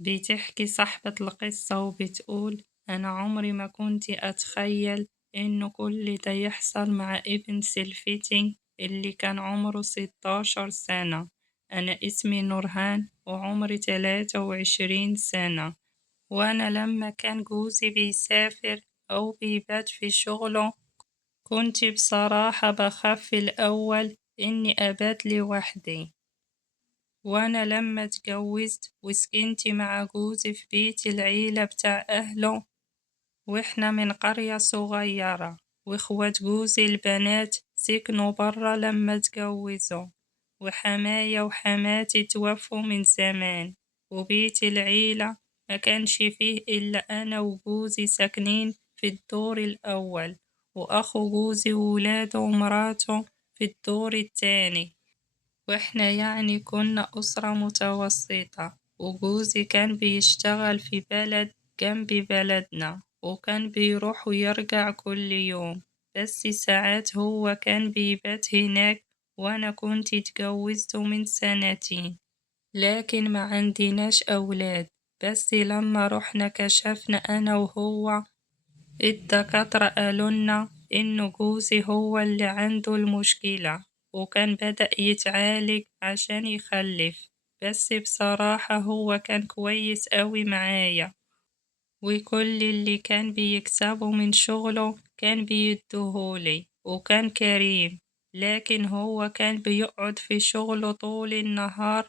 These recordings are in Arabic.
بتحكي صاحبة القصة وبتقول: أنا عمري ما كنت أتخيل إنه كل ده يحصل مع ابن سلفتي اللي كان عمره 16 سنة. أنا اسمي نورهان وعمري 23 سنة، وأنا لما كان جوزي بيسافر أو بيبات في شغله كنت بصراحة بخاف في الأول إني أبات لوحدي. وأنا لما اتجوزت وسكنت مع جوزي في بيت العيلة بتاع أهله، وإحنا من قرية صغيرة، وإخوات جوزي البنات سكنوا برا لما اتجوزوا، وحمايا وحماتي توفوا من زمان، وبيت العيلة ما كانش فيه إلا أنا وجوزي ساكنين في الدور الأول، وأخو جوزي وولاده ومراته في الدور التاني. وإحنا يعني كنا أسرة متوسطة، وجوزي كان بيشتغل في بلد جنب بلدنا، وكان بيروح ويرجع كل يوم، بس ساعات هو كان بيبات هناك. وأنا كنت اتجوزت من سنتين، لكن ما عندناش أولاد. بس لما رحنا كشفنا أنا وهو، الدكاترة قالولنا إن جوزي هو اللي عنده المشكلة، وكان بدأ يتعالج عشان يخلف. بس بصراحة هو كان كويس أوي معايا، وكل اللي كان بيكسبه من شغله كان بيديهولي، وكان كريم. لكن هو كان بيقعد في شغله طول النهار،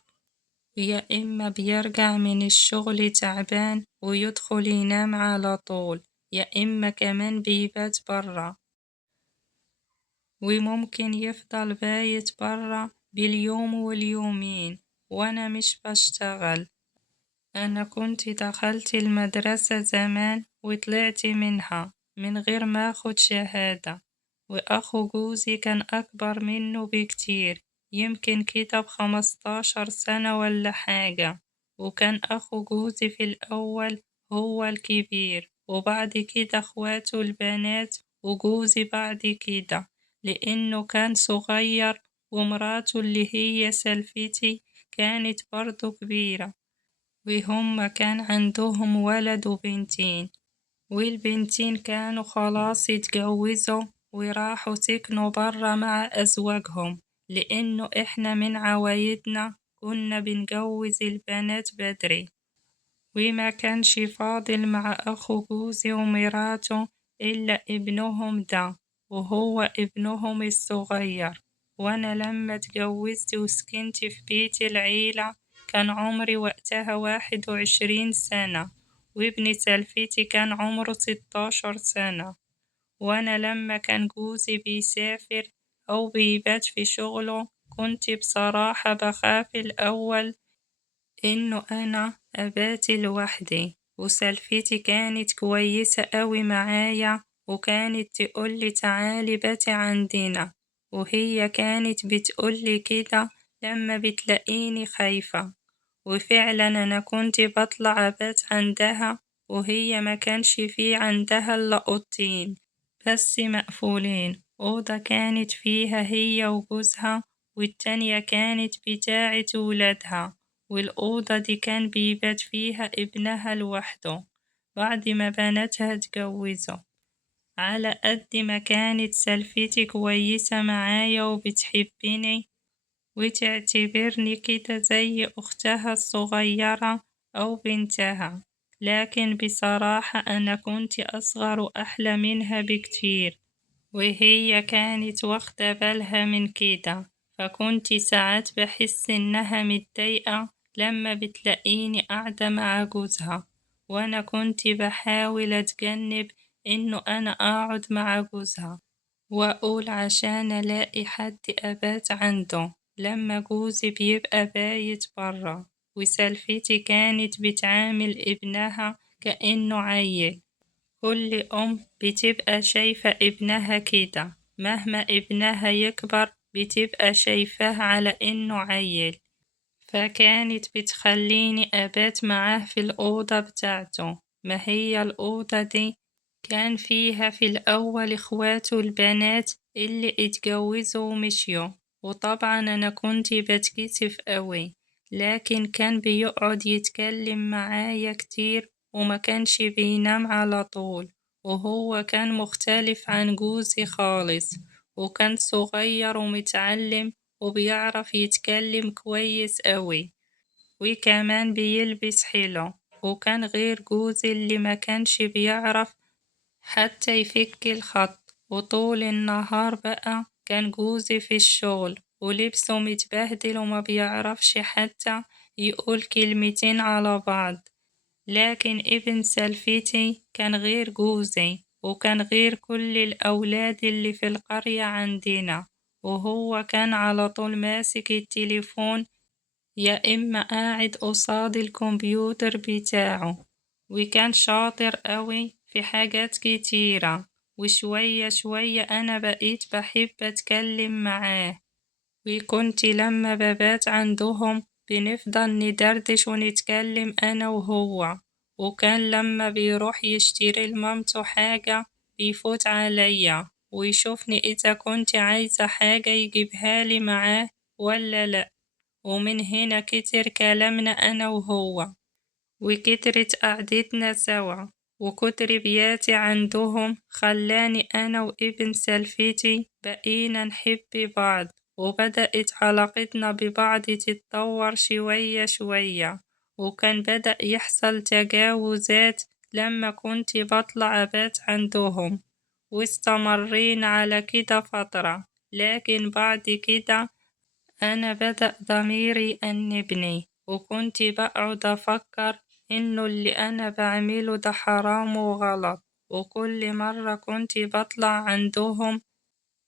يا إما بيرجع من الشغل تعبان ويدخل ينام على طول، يا إما كمان بيبات برا، وممكن يفضل بايت برا باليوم واليومين. وأنا مش بشتغل. أنا كنت دخلت المدرسة زمان وطلعت منها من غير ما أخد شهادة، وأخو جوزي كان أكبر منه بكتير، يمكن كده ب15 سنة ولا حاجة. وكان أخو جوزي في الأول هو الكبير، وبعد كده أخواته البنات، وجوزي بعد كده لأنه كان صغير. ومراته اللي هي سلفتي كانت برضو كبيرة، وهم كان عندهم ولد وبنتين، والبنتين كانوا خلاص اتجوزوا وراحوا سكنوا برا مع أزواجهم، لأنه إحنا من عوايدنا كنا بنجوز البنات بدري، وما كانش فاضل مع أخو جوزي ومراته إلا ابنهم ده، وهو ابنهم الصغير. وأنا لما اتجوزت وسكنت في بيت العيلة كان عمري وقتها 21 سنة، وابن سلفتي كان عمره 16 سنة. وأنا لما كان جوزي بيسافر أو بيبات في شغله كنت بصراحة بخاف الأول إنه أنا أبات لوحدي. وسلفتي كانت كويسة أوي معايا، وكانت تقولي تعالي باتي عندنا، وهي كانت بتقولي كده لما بتلاقيني خايفة. وفعلا أنا كنت بطلع أبات عندها، وهي ما كانش في عندها إلا أوضتين بس مقفولين، أوضة كانت فيها هي وجوزها، والتانية كانت بتاعة ولادها، والأوضة دي كان بيبات فيها ابنها لوحده بعد ما بناتها اتجوزوا. على قد ما كانت سلفتي كويسة معايا وبتحبني وتعتبرني كده زي أختها الصغيرة أو بنتها، لكن بصراحة أنا كنت أصغر وأحلى منها بكتير، وهي كانت واخدة بالها من كده. فكنت ساعات بحس إنها متضايقة لما بتلاقيني قاعدة مع جوزها، وأنا كنت بحاول أتجنب إنه أنا أقعد مع جوزها، وأقول عشان ألاقي حد أبات عنده لما جوزي بيبقى بايت برا. وسلفتي كانت بتعامل ابنها كأنه عيل، كل أم بتبقى شايفة ابنها كده، مهما ابنها يكبر بتبقى شايفاه على إنه عيل. فكانت بتخليني أبات معاه في الأوضة بتاعته. ما هي الأوضة دي كان فيها في الأول إخواته البنات اللي اتجوزوا ومشيوا، وطبعا أنا كنت بتكسف أوي لكن كان بيقعد يتكلم معايا كتير وما كانش بينام على طول، وهو كان مختلف عن جوزي خالص، وكان صغير ومتعلم وبيعرف يتكلم كويس أوي، وكمان بيلبس حلو، وكان غير جوزي اللي ما كانش بيعرف حتى يفك الخط. وطول النهار بقى كان جوزي في الشغل ولبسه متبهدل وما بيعرفش حتى يقول كلمتين على بعض. لكن ابن سلفتي كان غير جوزي وكان غير كل الأولاد اللي في القرية عندنا، وهو كان على طول ماسك التليفون يا إما قاعد قصاد الكمبيوتر بتاعه، وكان شاطر قوي في حاجات كتيرة. وشوية شوية أنا بقيت بحب أتكلم معاه، وكنت لما ببات عندهم بنفضل ندردش ونتكلم أنا وهو. وكان لما بيروح يشتري لمامته حاجة بيفوت عليا ويشوفني إذا كنت عايزة حاجة يجيبها لي معاه ولا لأ. ومن هنا كتر كلامنا أنا وهو، وكترت قعدتنا سوا، وكتر بياتي عندهم خلاني أنا وابن سلفتي بقينا نحب بعض، وبدأت علاقتنا ببعض تتطور شوية شوية. وكان بدأ يحصل تجاوزات لما كنت بطلع أبات عندهم، واستمرينا على كده فترة. لكن بعد كده أنا بدأ ضميري يأنبني، وكنت بقعد أفكر إنه اللي أنا بعمله ده حرام وغلط. وكل مرة كنت بطلع عندهم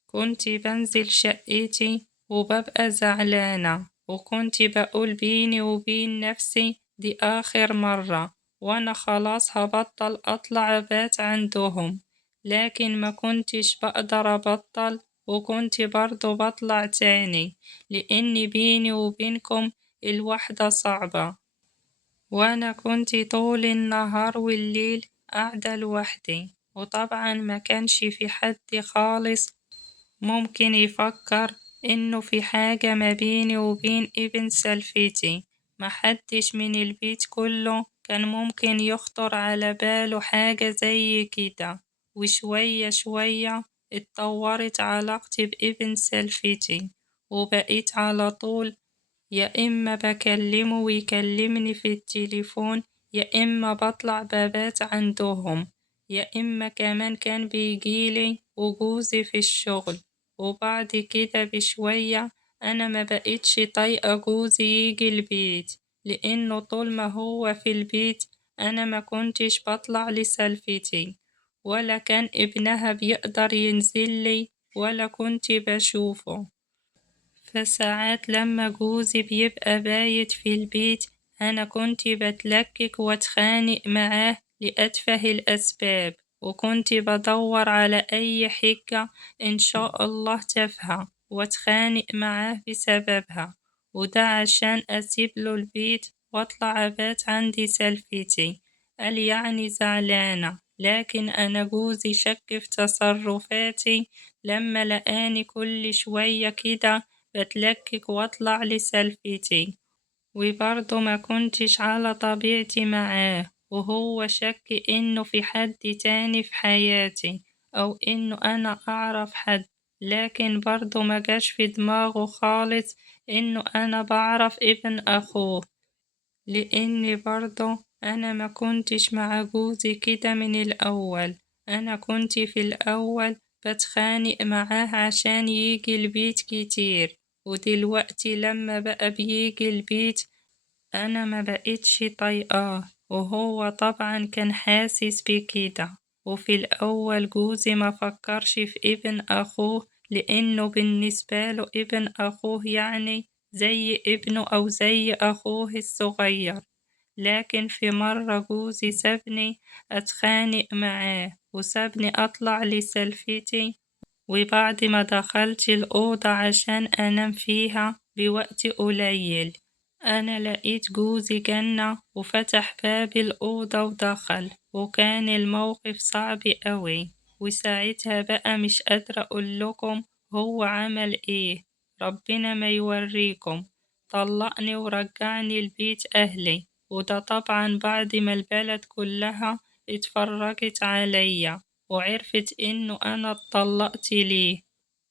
كنت بنزل شقتي وببقى زعلانة، وكنت بقول بيني وبين نفسي دي آخر مرة وأنا خلاص هبطل أطلع أبات عندهم. لكن ما كنتش بقدر أبطل، وكنت برضو بطلع تاني، لأن بيني وبينكم الوحدة صعبة، وأنا كنت طول النهار والليل قاعدة لوحدي. وطبعا ما كانش في حد خالص ممكن يفكر إنه في حاجة ما بيني وبين ابن سلفتي. محدش من البيت كله كان ممكن يخطر على باله حاجة زي كده. وشوية شوية اتطورت علاقتي بابن سلفتي، وبقيت على طول يا إما بكلمه ويكلمني في التليفون، يا إما بطلع بابات عندهم، يا إما كمان كان بيجيلي وجوزي في الشغل. وبعد كده بشوية أنا ما بقيتش طايقة جوزي يجي البيت، لأنه طول ما هو في البيت أنا ما كنتش بطلع لسلفتي، ولا كان ابنها بيقدر ينزلي ولا كنت بشوفه. فساعات لما جوزي بيبقى بايت في البيت أنا كنت بتلكك واتخانق معاه لأتفه الأسباب، وكنت بدور على أي حجة إن شاء الله تافهة واتخانق معاه بسببها، وده عشان أسيب له البيت واطلع أبات عندي سلفتي. قال يعني زعلانة، لكن أنا جوزي شك في تصرفاتي لما لقاني كل شوية كده بتلكك واطلع لسلفتي، وبرضه ما كنتش على طبيعتي معاه، وهو شك إنه في حد تاني في حياتي أو إنه أنا أعرف حد. لكن برضه ما جاش في دماغه خالص إنه أنا بعرف ابن أخوه، لأني برضه أنا ما كنتش مع جوزي كده من الأول. أنا كنت في الأول بتخانق معاه عشان يجي البيت كتير، ودلوقتي لما بقى بيجي البيت أنا ما بقيتش طايقاه، وهو طبعا كان حاسس بكده. وفي الأول جوزي ما فكرش في ابن أخوه، لأنه بالنسبة له ابن أخوه يعني زي ابنه أو زي أخوه الصغير. لكن في مرة جوزي سابني أتخانق معاه وسابني أطلع لسلفتي، وبعد ما دخلت الأوضة عشان أنام فيها بوقت قليل أنا لقيت جوزي جنة وفتح باب الأوضة ودخل، وكان الموقف صعب أوي. وساعتها بقى مش قادرة أقول لكم هو عمل إيه، ربنا ما يوريكم. طلقني ورجعني لبيت أهلي، وده طبعا بعد ما البلد كلها اتفرجت عليا وعرفت إنه أنا اتطلقت ليه.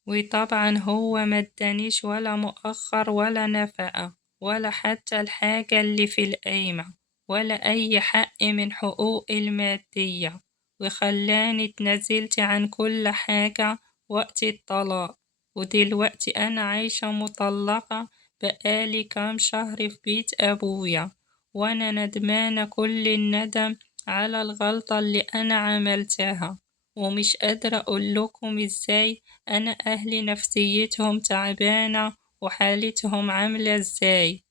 وطبعا هو مدانيش ولا مؤخر ولا نفقة ولا حتى الحاجة اللي في القايمة ولا أي حق من حقوق المادية، وخلاني اتنازلت عن كل حاجة وقت الطلاق. ودلوقتي أنا عايشة مطلقة بقالي كام شهر في بيت أبويا، وأنا ندمانة كل الندم على الغلطة اللي أنا عملتها، ومش قادرة أقولكم إزاي أنا أهلي نفسيتهم تعبانة وحالتهم عاملة إزاي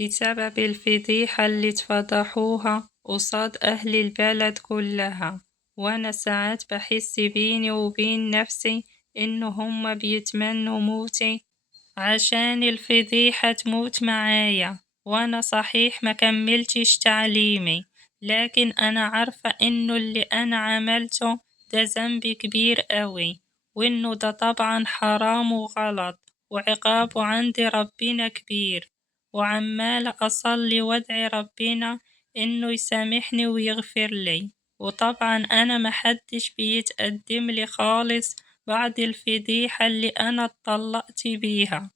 بسبب الفضيحة اللي اتفضحوها قصاد أهل البلد كلها. وأنا ساعات بحس بيني وبين نفسي إن هما بيتمنوا موتي عشان الفضيحة تموت معايا. وأنا صحيح ما كملتش تعليمي، لكن أنا عارفة إنه اللي أنا عملته ده ذنب كبير قوي، وإنه ده طبعا حرام وغلط وعقابه عند ربنا كبير، وعمالة أصلي وأدعي ربنا إنه يسامحني ويغفر لي. وطبعا أنا محدش بيتقدم لي خالص بعد الفضيحة اللي أنا اتطلقت بيها،